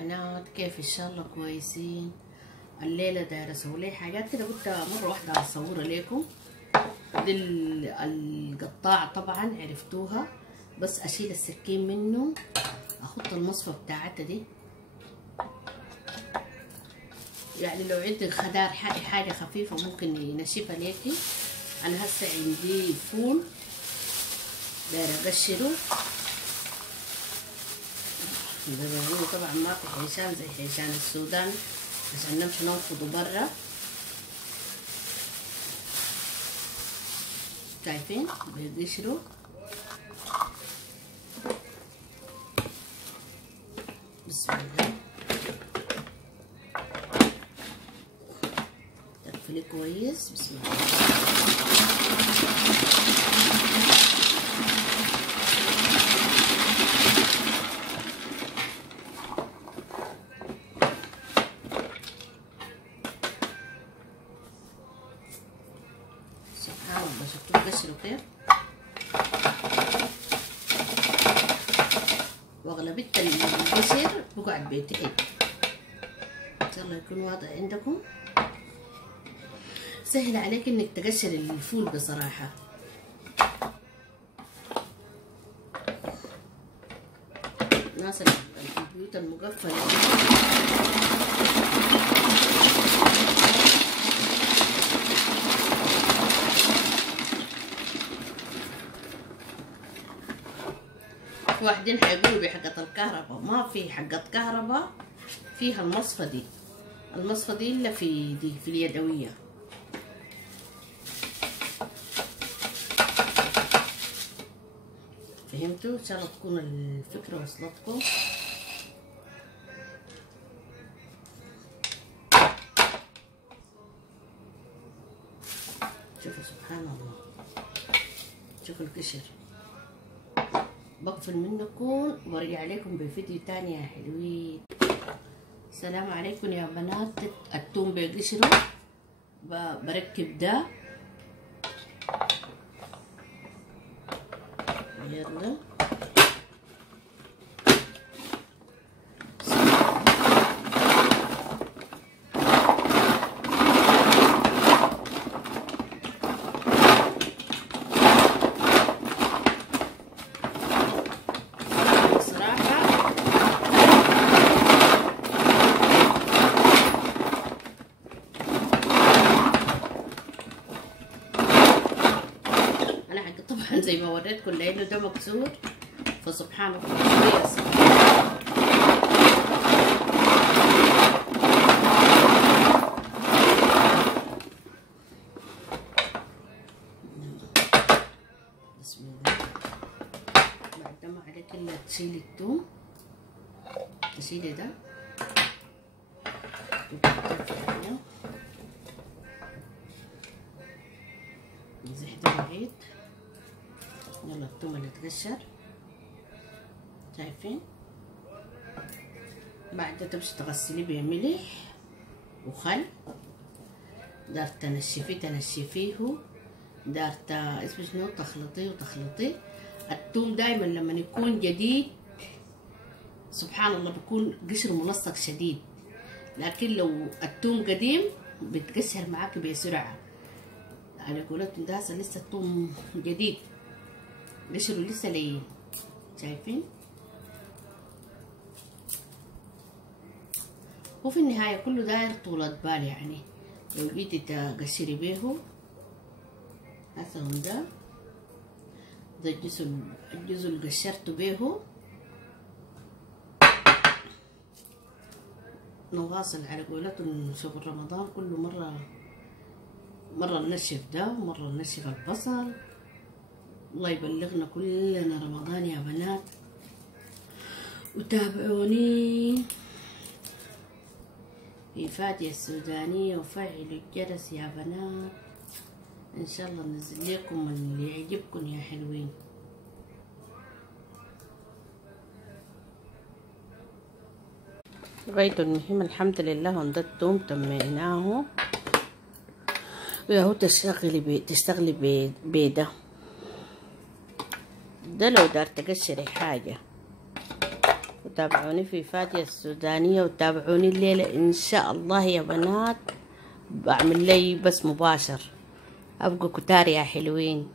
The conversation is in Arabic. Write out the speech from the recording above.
بنات، كيف ان شاء الله كويسين؟ الليله دايره اسوي لي حاجات كده، قلت مره واحده اصورها لكم. دي القطاعه طبعا عرفتوها، بس اشيل السكين منه، احط المصفى بتاعتها دي. يعني لو عندك خضار حاجه خفيفه ممكن ينشفها ليكي. انا هسه عندي فول دايره اقشره. طبعا ما في حيشان زي حيشان السودان عشان نمشي ننفضه برا. شايفين بيقشروا. بسم الله، تقفلي كويس. بسم الله. سبحان الله، شفتوا بقشروا كيف؟ واغلبية القشر بقعد بيتحد. ان شاء الله يكون واضح عندكم. سهل عليك انك تقشر الفول بصراحة. الناس اللي في البيوت المقفلة واحدين حيقولوا بحقة الكهرباء، ما في حقة كهرباء فيها المصفى دي. المصفى دي الا في دي في اليدوية. فهمتوا؟ ان شاء الله تكون الفكرة وصلتكم. شوفوا سبحان الله، شوفوا القشر. بقفل منكم وارجع عليكم بفيديو تاني يا حلوين. السلام عليكم يا بنات. التوم بقشره بركب ده. يلا زي ما وريتكم لانه ده مكسور، فسبحان الله شويه بسم الله. بعد ما عليك الا تشيلي الثوم، تشيلي ده نزحت بعيد. يلا الثوم اللي تقشر، شايفين؟ بعد تمشي تغسليه بملح وخل. دار تنشفيه تنشفيه، دار اسمه شنو تخلطيه وتخلطيه. الثوم دايما لما يكون جديد سبحان الله بيكون قشر ملصق شديد، لكن لو الثوم قديم بتقشر معاك بسرعه. يعني قولتهم ده لسه الثوم جديد قشره لسه لين، شايفين؟ وفي النهاية كله داير طولة بال. يعني لو جيتي تقشري بيه هسه ده الجزء اللي قشرته بيه نواصل على قولتهم شغل رمضان. كل مرة ننشف ده ومرة ننشف البصل. الله يبلغنا كلنا رمضان يا بنات، وتابعوني في فادية السودانية وفعلوا الجرس يا بنات. ان شاء الله ننزل لكم اللي يعجبكم يا حلوين. غايته المهم الحمد لله هون ده التوم تميناه. وياهو تشتغلي بيده ده. لو دار تقشري حاجة وتابعوني في فادية السودانية، وتابعوني الليلة إن شاء الله يا بنات. بعمل لي بس مباشر، أبقوا كتار يا حلوين.